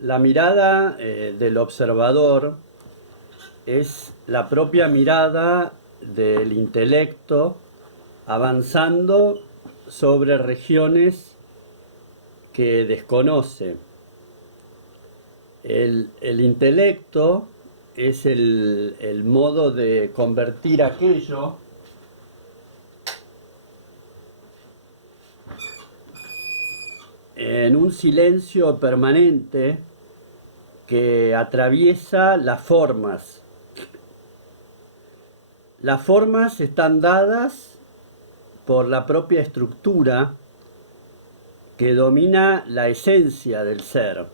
La mirada del observador es la propia mirada del intelecto avanzando sobre regiones que desconoce. El intelecto es el modo de convertir aquello en un silencio permanente que atraviesa las formas. Las formas están dadas por la propia estructura que domina la esencia del ser.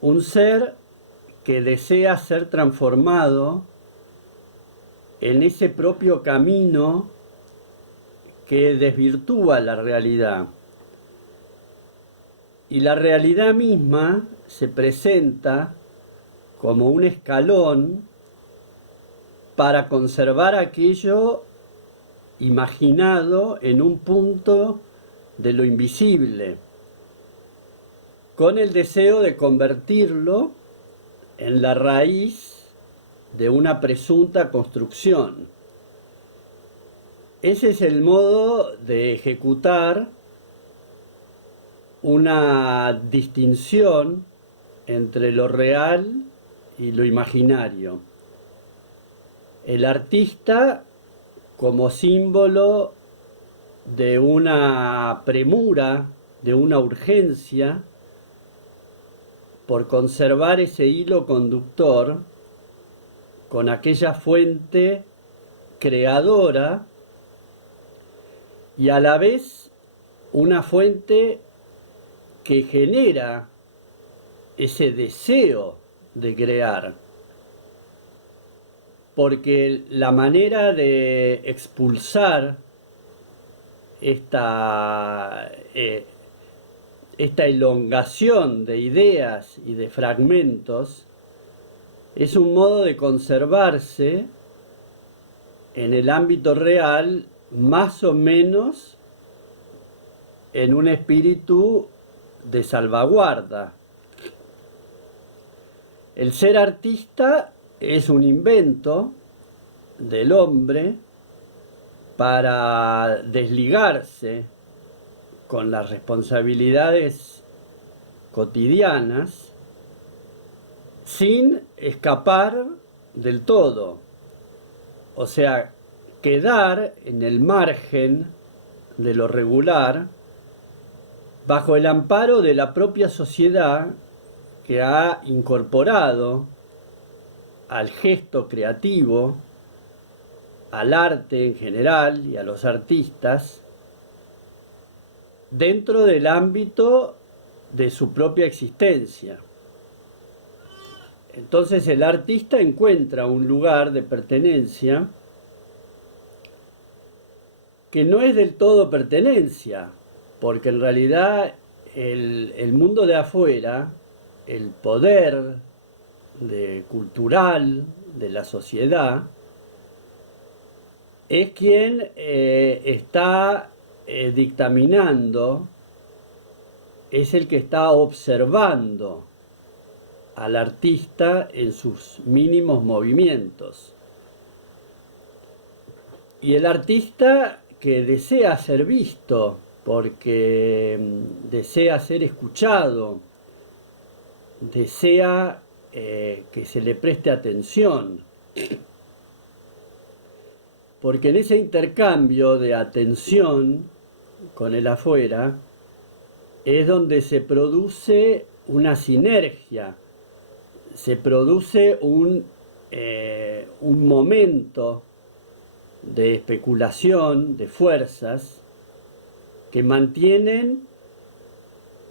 Un ser que desea ser transformado en ese propio camino que desvirtúa la realidad. Y la realidad misma se presenta como un escalón para conservar aquello imaginado en un punto de lo invisible, con el deseo de convertirlo en la raíz de una presunta construcción. Ese es el modo de ejecutar una distinción entre lo real y lo imaginario. El artista, como símbolo de una premura, de una urgencia por conservar ese hilo conductor con aquella fuente creadora y a la vez una fuente que genera ese deseo de crear. Porque la manera de expulsar esta elongación de ideas y de fragmentos es un modo de conservarse en el ámbito real más o menos en un espíritu de salvaguarda. El ser artista es un invento del hombre para desligarse con las responsabilidades cotidianas sin escapar del todo. O sea, quedar en el margen de lo regular bajo el amparo de la propia sociedad que ha incorporado al gesto creativo, al arte en general y a los artistas dentro del ámbito de su propia existencia. Entonces el artista encuentra un lugar de pertenencia que no es del todo pertenencia, porque en realidad el mundo de afuera, el poder cultural de la sociedad, es quien está dictaminando, es el que está observando al artista en sus mínimos movimientos. Y el artista que desea ser visto, porque desea ser escuchado, desea que se le preste atención, porque en ese intercambio de atención con el afuera es donde se produce una sinergia, se produce un momento de especulación, de fuerzas, que mantienen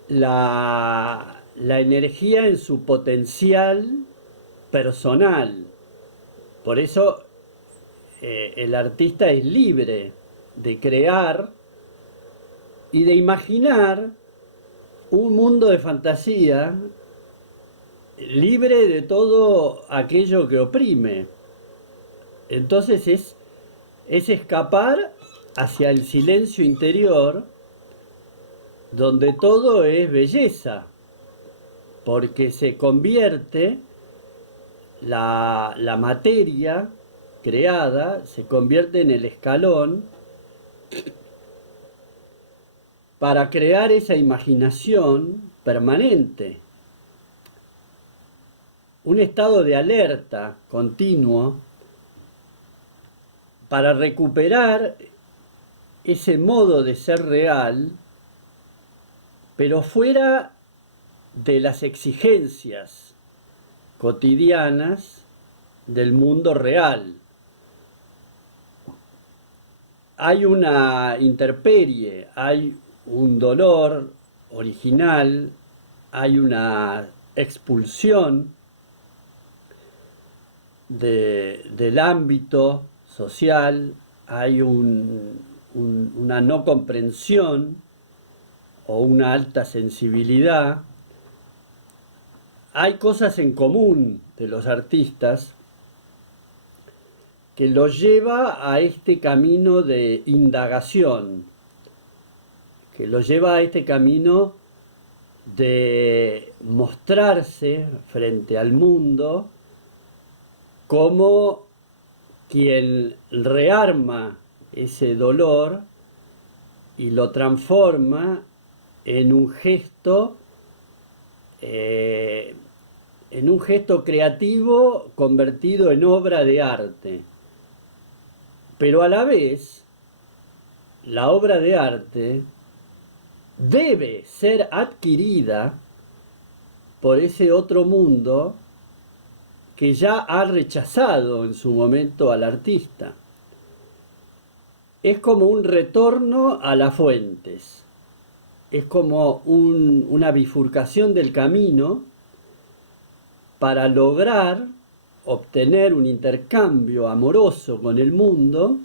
la energía en su potencial personal. Por eso el artista es libre de crear y de imaginar un mundo de fantasía libre de todo aquello que oprime. Entonces es escapar hacia el silencio interior donde todo es belleza. porque se convierte la materia creada, se convierte en el escalón para crear esa imaginación permanente, un estado de alerta continuo para recuperar ese modo de ser real, pero fuera de las exigencias cotidianas del mundo real. Hay una intemperie, hay un dolor original, hay una expulsión del ámbito social, hay una no comprensión o una alta sensibilidad. Hay cosas en común de los artistas que los lleva a este camino de indagación, que los lleva a este camino de mostrarse frente al mundo como quien rearma ese dolor y lo transforma en un gesto creativo convertido en obra de arte. Pero a la vez, la obra de arte debe ser adquirida por ese otro mundo que ya ha rechazado en su momento al artista. Es como un retorno a las fuentes, es como una bifurcación del camino para lograr obtener un intercambio amoroso con el mundo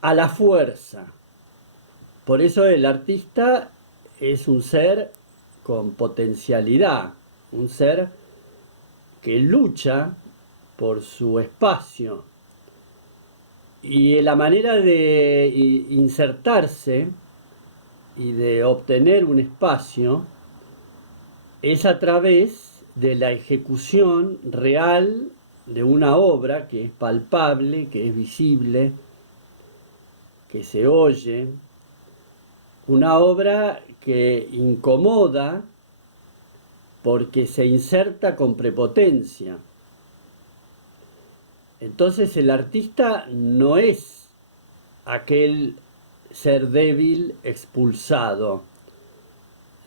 a la fuerza. Por eso el artista es un ser con potencialidad, un ser que lucha por su espacio. Y la manera de insertarse y de obtener un espacio es a través de la ejecución real de una obra que es palpable, que es visible, que se oye, una obra que incomoda porque se inserta con prepotencia. Entonces el artista no es aquel ser débil expulsado,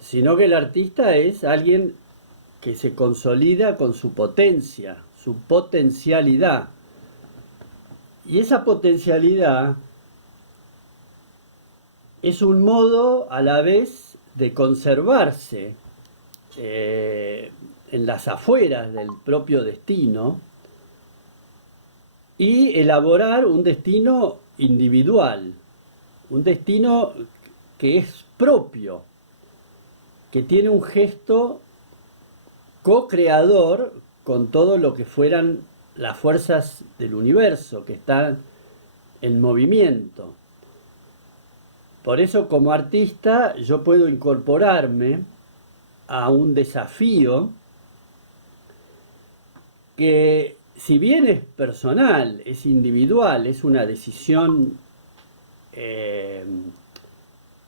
sino que el artista es alguien que se consolida con su potencia, su potencialidad. Y esa potencialidad es un modo a la vez de conservarse en las afueras del propio destino y elaborar un destino individual, un destino que es propio, que tiene un gesto co-creador con todo lo que fueran las fuerzas del universo que están en movimiento. Por eso, como artista, yo puedo incorporarme a un desafío que, si bien es personal, es individual, es una decisión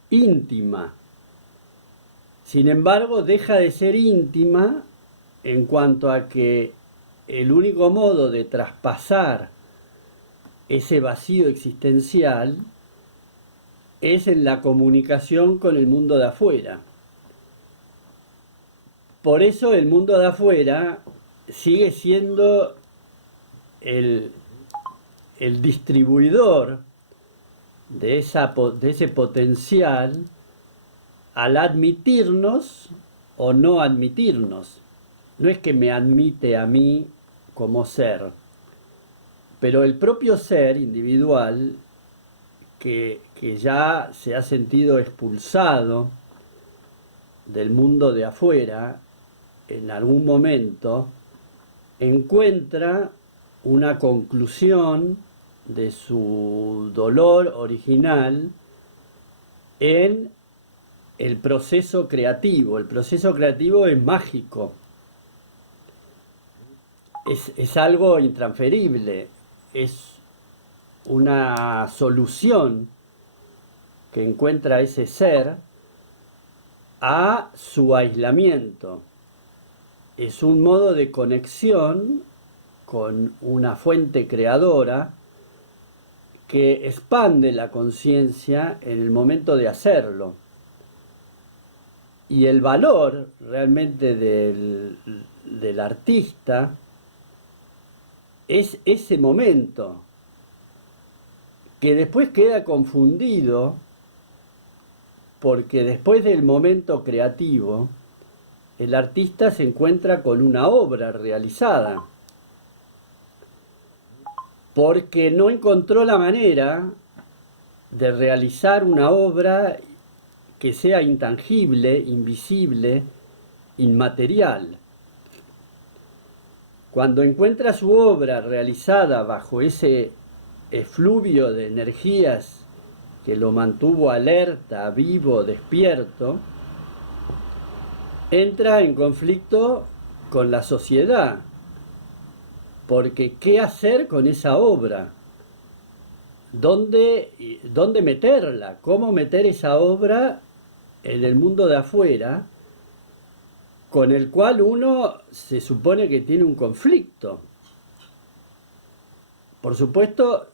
íntima, sin embargo, deja de ser íntima en cuanto a que el único modo de traspasar ese vacío existencial es en la comunicación con el mundo de afuera. Por eso el mundo de afuera sigue siendo el distribuidor de ese potencial al admitirnos o no admitirnos. No es que me admite a mí como ser, pero el propio ser individual que ya se ha sentido expulsado del mundo de afuera, en algún momento encuentra una conclusión de su dolor original en el proceso creativo. El proceso creativo es mágico, es algo intransferible, es una solución que encuentra ese ser a su aislamiento. Es un modo de conexión con una fuente creadora que expande la conciencia en el momento de hacerlo. Y el valor realmente del artista es ese momento, que después queda confundido porque después del momento creativo, el artista se encuentra con una obra realizada, porque no encontró la manera de realizar una obra que sea intangible, invisible, inmaterial. Cuando encuentra su obra realizada bajo ese efluvio de energías que lo mantuvo alerta, vivo, despierto, entra en conflicto con la sociedad, porque ¿qué hacer con esa obra? ¿Dónde meterla? ¿Cómo meter esa obra en el mundo de afuera, con el cual uno se supone que tiene un conflicto? Por supuesto,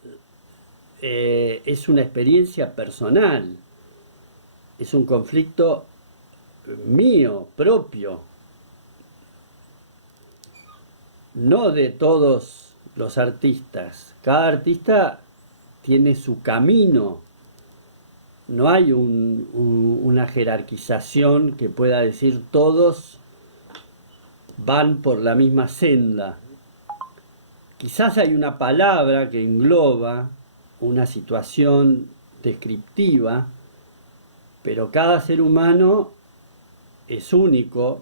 es una experiencia personal, es un conflicto mío, propio, no de todos los artistas. Cada artista tiene su camino, no hay una jerarquización que pueda decir todos van por la misma senda. Quizás hay una palabra que engloba una situación descriptiva, pero cada ser humano es único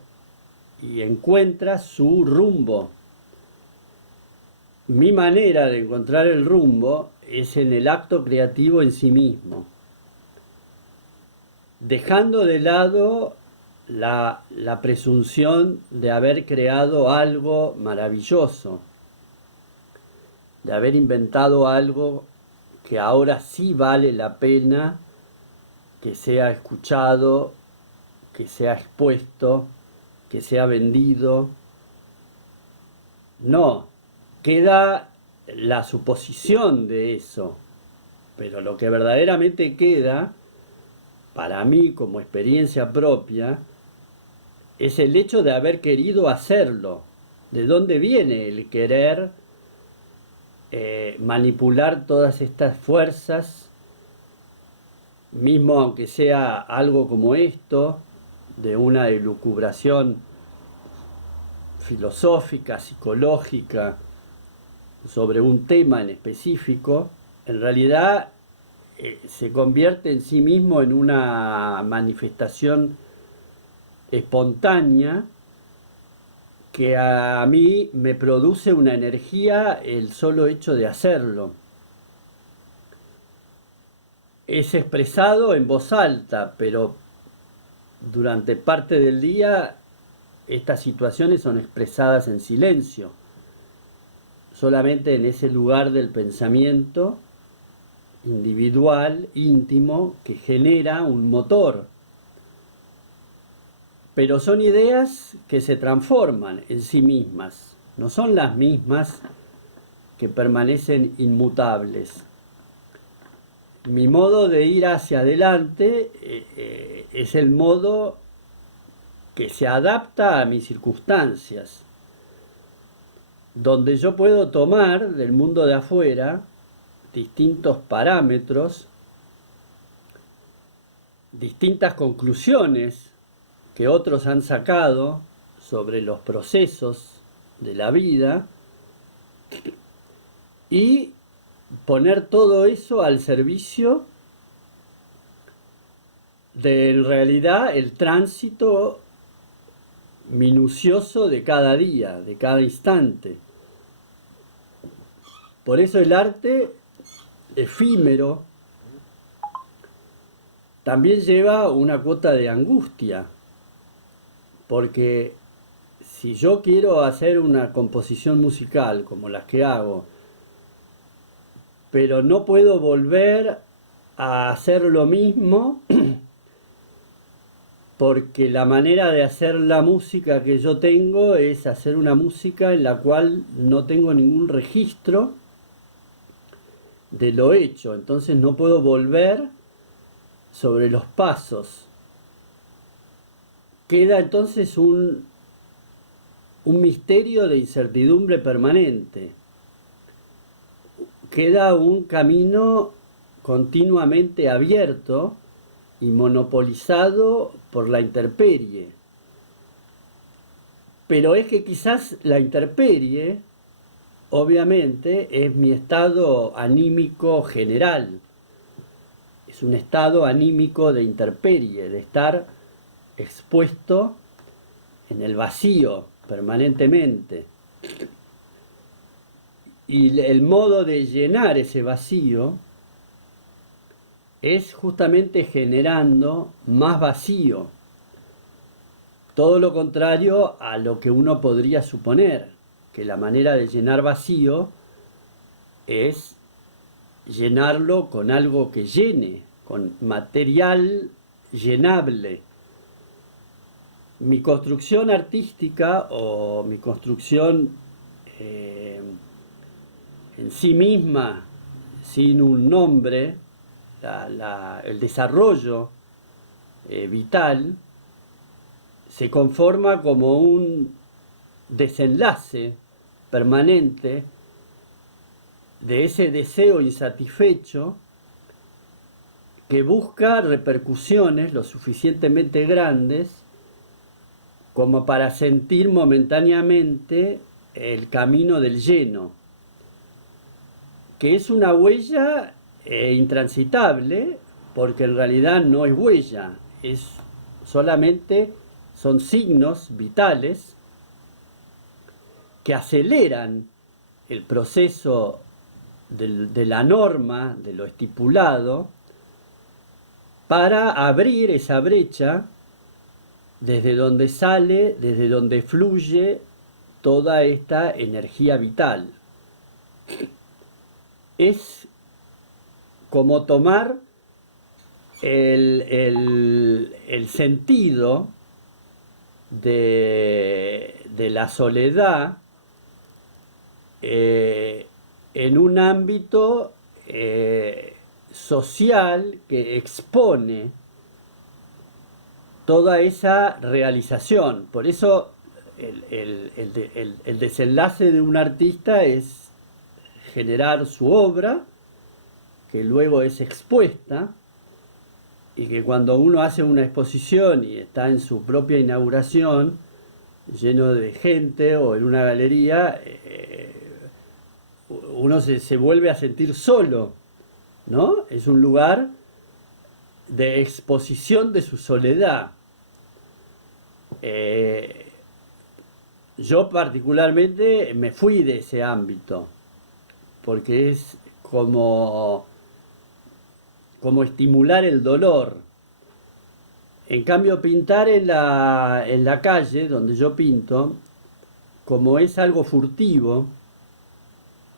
y encuentra su rumbo. Mi manera de encontrar el rumbo es en el acto creativo en sí mismo, dejando de lado la presunción de haber creado algo maravilloso, de haber inventado algo que ahora sí vale la pena que sea escuchado, que sea expuesto, que sea vendido. No, queda la suposición de eso, pero lo que verdaderamente queda, para mí como experiencia propia, es el hecho de haber querido hacerlo. ¿De dónde viene el querer manipular todas estas fuerzas, mismo aunque sea algo como esto, de una elucubración filosófica, psicológica, sobre un tema en específico, en realidad se convierte en sí mismo en una manifestación espontánea que a mí me produce una energía el solo hecho de hacerlo. Es expresado en voz alta, pero durante parte del día estas situaciones son expresadas en silencio, solamente en ese lugar del pensamiento individual, íntimo, que genera un motor. Pero son ideas que se transforman en sí mismas, no son las mismas que permanecen inmutables. Mi modo de ir hacia adelante es el modo que se adapta a mis circunstancias, donde yo puedo tomar del mundo de afuera distintos parámetros, distintas conclusiones que otros han sacado sobre los procesos de la vida y poner todo eso al servicio de, en realidad, el tránsito minucioso de cada día, de cada instante. Por eso el arte efímero también lleva una cuota de angustia, porque si yo quiero hacer una composición musical como las que hago, pero no puedo volver a hacer lo mismo porque la manera de hacer la música que yo tengo es hacer una música en la cual no tengo ningún registro de lo hecho, entonces no puedo volver sobre los pasos. Queda entonces un misterio de incertidumbre permanente. Queda un camino continuamente abierto y monopolizado por la intemperie. Pero es que quizás la intemperie, obviamente, es mi estado anímico general. Es un estado anímico de intemperie, de estar expuesto en el vacío permanentemente. Y el modo de llenar ese vacío es justamente generando más vacío. Todo lo contrario a lo que uno podría suponer, que la manera de llenar vacío es llenarlo con algo que llene, con material llenable. Mi construcción artística o mi construcción en sí misma, sin un nombre, el desarrollo vital, se conforma como un desenlace permanente de ese deseo insatisfecho que busca repercusiones lo suficientemente grandes como para sentir momentáneamente el camino del lleno, que es una huella intransitable, porque en realidad no es huella, es solamente son signos vitales que aceleran el proceso de la norma, de lo estipulado, para abrir esa brecha desde donde sale, desde donde fluye toda esta energía vital. Es como tomar el sentido de la soledad en un ámbito social que expone toda esa realización. Por eso el desenlace de un artista es generar su obra, que luego es expuesta, y que cuando uno hace una exposición y está en su propia inauguración, lleno de gente o en una galería, uno se vuelve a sentir solo, ¿no? Es un lugar de exposición de su soledad. Yo particularmente me fui de ese ámbito, porque es como estimular el dolor. En cambio, pintar en la calle, donde yo pinto, como es algo furtivo,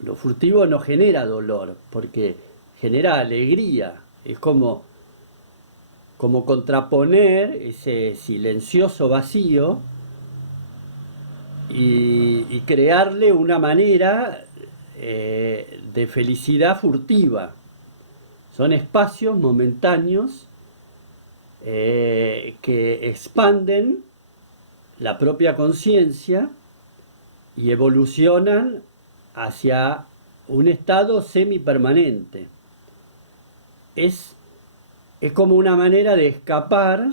lo furtivo no genera dolor, porque genera alegría. Es como contraponer ese silencioso vacío y crearle una manera de felicidad furtiva. Son espacios momentáneos que expanden la propia conciencia y evolucionan hacia un estado semipermanente. Es como una manera de escapar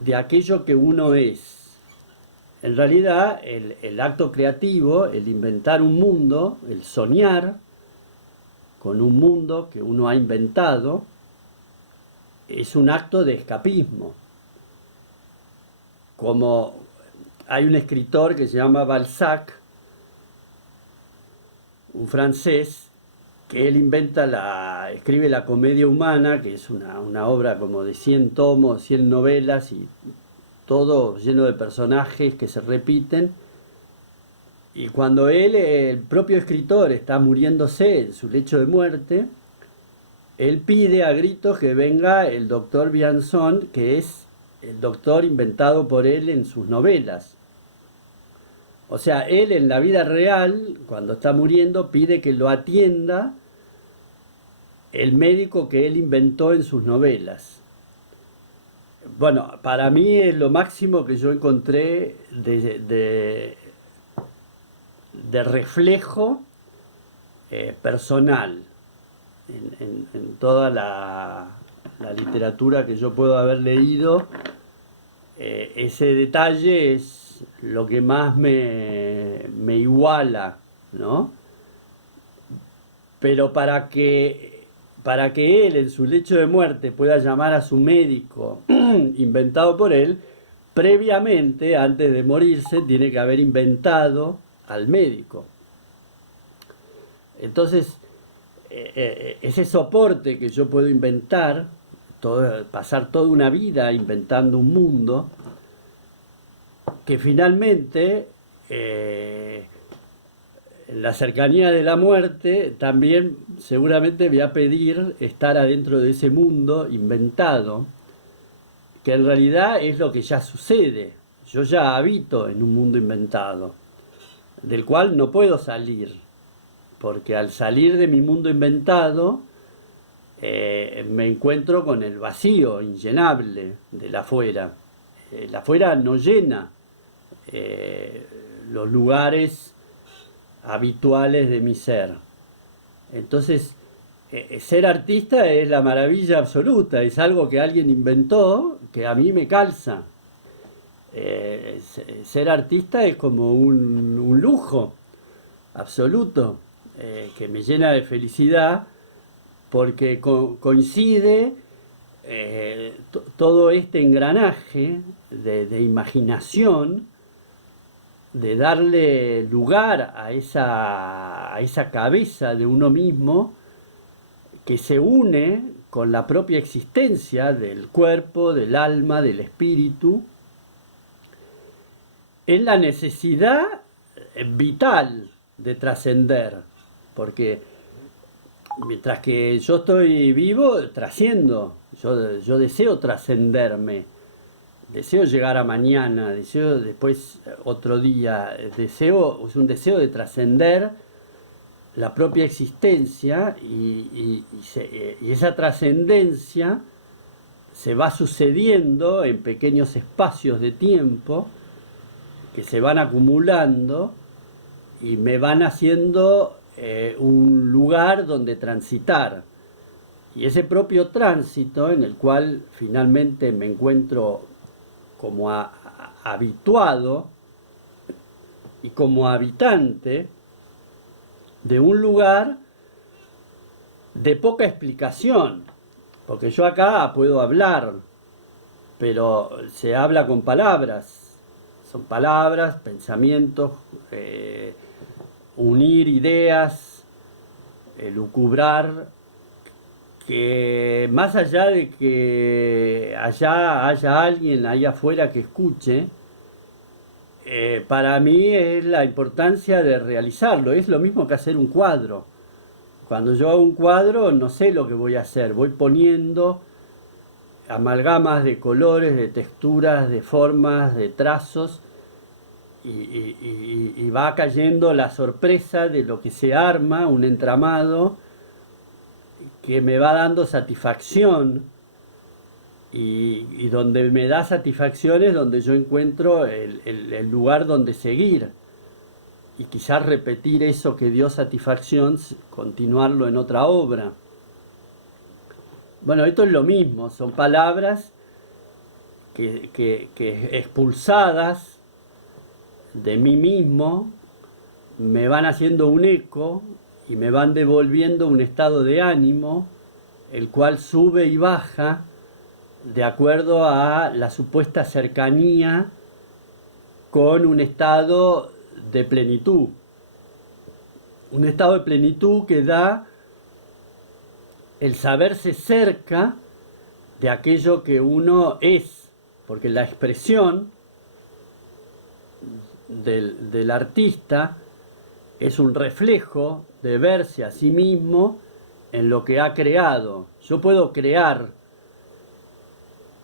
de aquello que uno es. En realidad, el acto creativo, el inventar un mundo, el soñar con un mundo que uno ha inventado, es un acto de escapismo. Como hay un escritor que se llama Balzac, un francés, que él escribe la Comedia Humana, que es una obra como de 100 tomos, 100 novelas y todo lleno de personajes que se repiten. Y cuando él, el propio escritor, está muriéndose en su lecho de muerte, él pide a gritos que venga el doctor Bianzón, que es el doctor inventado por él en sus novelas. O sea, él en la vida real, cuando está muriendo, pide que lo atienda el médico que él inventó en sus novelas. Bueno, para mí es lo máximo que yo encontré de reflejo personal en toda la literatura que yo puedo haber leído. Ese detalle es lo que más me iguala, ¿no? Pero para que él en su lecho de muerte pueda llamar a su médico inventado por él, previamente, antes de morirse, tiene que haber inventado al médico. Entonces, ese soporte que yo puedo inventar, pasar toda una vida inventando un mundo, que finalmente, en la cercanía de la muerte, también seguramente voy a pedir estar adentro de ese mundo inventado, que en realidad es lo que ya sucede. Yo ya habito en un mundo inventado, del cual no puedo salir, porque al salir de mi mundo inventado, me encuentro con el vacío inllenable del afuera. El afuera no llena los lugares habituales de mi ser. Entonces, ser artista es la maravilla absoluta, es algo que alguien inventó que a mí me calza. Ser artista es como un lujo absoluto, que me llena de felicidad porque coincide todo este engranaje de imaginación, de darle lugar a esa cabeza de uno mismo que se une con la propia existencia del cuerpo, del alma, del espíritu, en la necesidad vital de trascender, porque mientras que yo estoy vivo, trasciendo, yo deseo trascenderme, deseo llegar a mañana, deseo después otro día, es un deseo de trascender la propia existencia y esa trascendencia se va sucediendo en pequeños espacios de tiempo que se van acumulando y me van haciendo un lugar donde transitar. Y ese propio tránsito en el cual finalmente me encuentro como habituado y como habitante de un lugar de poca explicación, porque yo acá puedo hablar, pero se habla con palabras, son palabras, pensamientos, unir ideas, lucubrar, que más allá de que allá haya alguien allá afuera que escuche, para mí es la importancia de realizarlo. Es lo mismo que hacer un cuadro. Cuando yo hago un cuadro no sé lo que voy a hacer, voy poniendo amalgamas de colores, de texturas, de formas, de trazos, y va cayendo la sorpresa de lo que se arma, un entramado que me va dando satisfacción, y donde me da satisfacción es donde yo encuentro el lugar donde seguir, y quizás repetir eso que dio satisfacción, continuarlo en otra obra. Bueno, esto es lo mismo, son palabras que expulsadas de mí mismo me van haciendo un eco y me van devolviendo un estado de ánimo, el cual sube y baja de acuerdo a la supuesta cercanía con un estado de plenitud. Un estado de plenitud que da el saberse cerca de aquello que uno es, porque la expresión del artista es un reflejo de verse a sí mismo en lo que ha creado. Yo puedo crear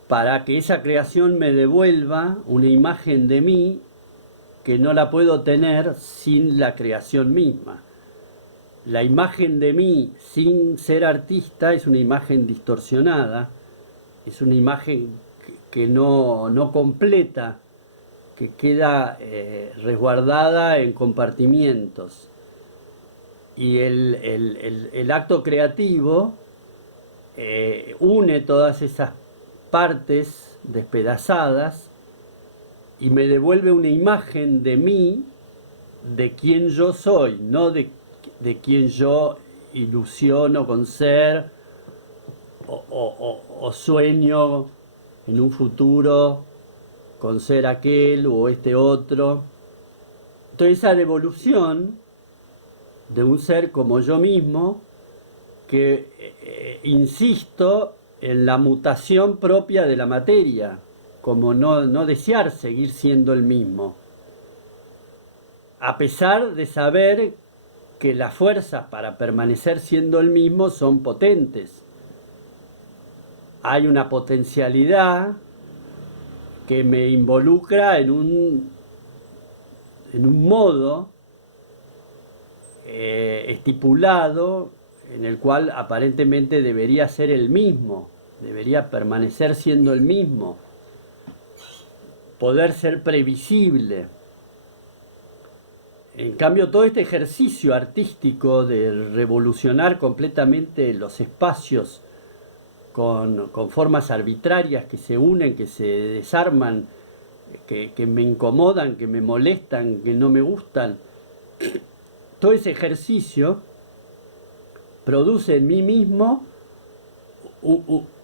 para que esa creación me devuelva una imagen de mí que no la puedo tener sin la creación misma. La imagen de mí sin ser artista es una imagen distorsionada, es una imagen que no completa, que queda resguardada en compartimientos. Y el acto creativo une todas esas partes despedazadas y me devuelve una imagen de mí, de quien yo soy, no de quien yo ilusiono con ser o sueño en un futuro con ser aquel o este otro. Entonces esa devolución de un ser como yo mismo, que insisto en la mutación propia de la materia, como no desear seguir siendo el mismo, a pesar de saber que las fuerzas para permanecer siendo el mismo son potentes. Hay una potencialidad que me involucra en un modo estipulado en el cual aparentemente debería ser el mismo, debería permanecer siendo el mismo, poder ser previsible. En cambio, todo este ejercicio artístico de revolucionar completamente los espacios con formas arbitrarias que se unen, que se desarman, que me incomodan, que me molestan, que no me gustan, todo ese ejercicio produce en mí mismo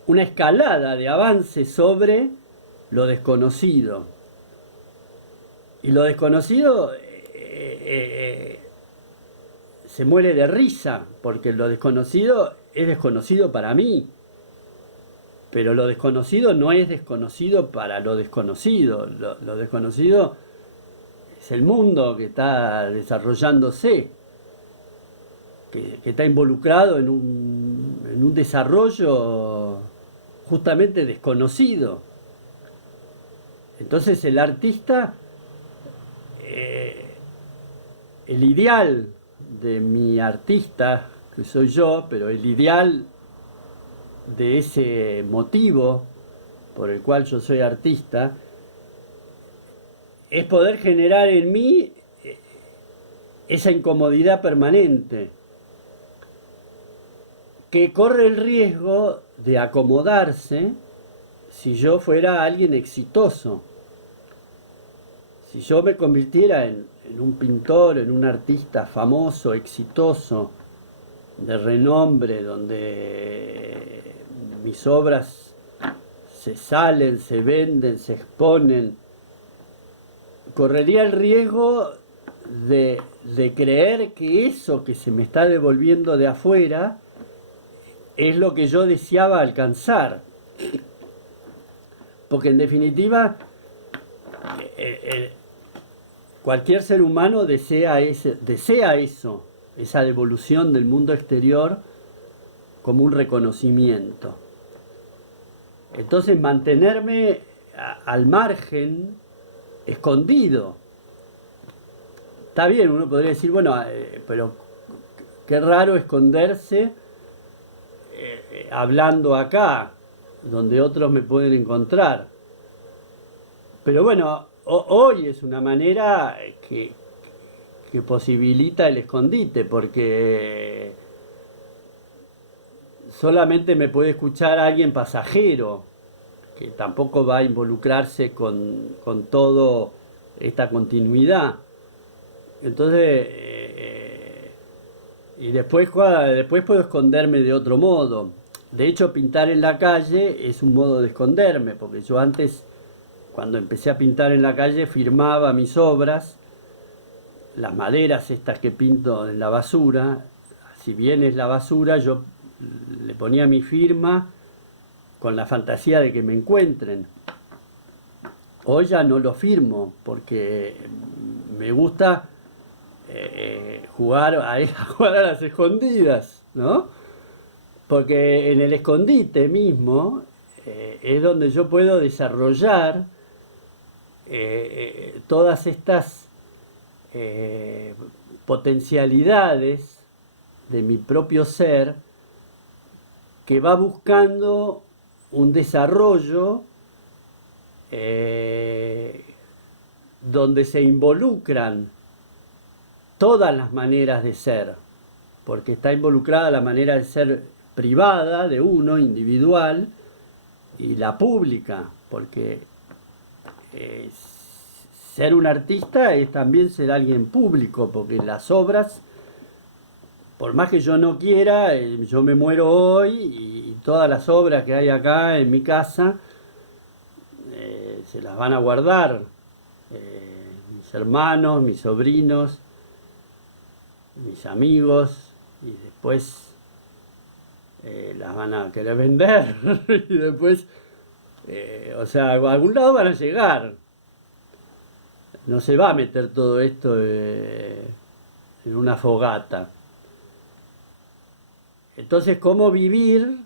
una escalada de avance sobre lo desconocido. Y lo desconocido se muere de risa, porque lo desconocido es desconocido para mí. Pero lo desconocido no es desconocido para lo desconocido. Lo desconocido es el mundo que está desarrollándose, que está involucrado en un desarrollo justamente desconocido. Entonces el artista, el ideal de mi artista, que soy yo, pero el ideal de ese motivo por el cual yo soy artista, es poder generar en mí esa incomodidad permanente, que corre el riesgo de acomodarse si yo fuera alguien exitoso. Si yo me convirtiera en un pintor, en un artista famoso, exitoso, de renombre, donde mis obras se salen, se venden, se exponen, correría el riesgo de creer que eso que se me está devolviendo de afuera es lo que yo deseaba alcanzar. Porque en definitiva, cualquier ser humano desea eso, esa devolución del mundo exterior como un reconocimiento. Entonces mantenerme al margen, escondido. Está bien, uno podría decir, bueno, pero qué raro esconderse hablando acá, donde otros me pueden encontrar. Pero bueno, hoy es una manera que posibilita el escondite, porque solamente me puede escuchar alguien pasajero, que tampoco va a involucrarse con toda esta continuidad. Entonces, y después puedo esconderme de otro modo. De hecho, pintar en la calle es un modo de esconderme, porque yo antes, cuando empecé a pintar en la calle, firmaba mis obras, las maderas estas que pinto en la basura. Si bien es la basura, yo le ponía mi firma con la fantasía de que me encuentren. Hoy ya no lo firmo porque me gusta jugar a jugar a las escondidas, ¿no? Porque en el escondite mismo es donde yo puedo desarrollar todas estas eh, potencialidades de mi propio ser que va buscando un desarrollo eh, donde se involucran todas las maneras de ser, porque está involucrada la manera de ser privada de uno, individual, y la pública, porque eh, ser un artista es también ser alguien público, porque las obras, por más que yo no quiera, yo me muero hoy y todas las obras que hay acá en mi casa se las van a guardar mis hermanos, mis sobrinos, mis amigos, y después las van a querer vender y después, o sea, a algún lado van a llegar. No se va a meter todo esto en una fogata. Entonces, ¿cómo vivir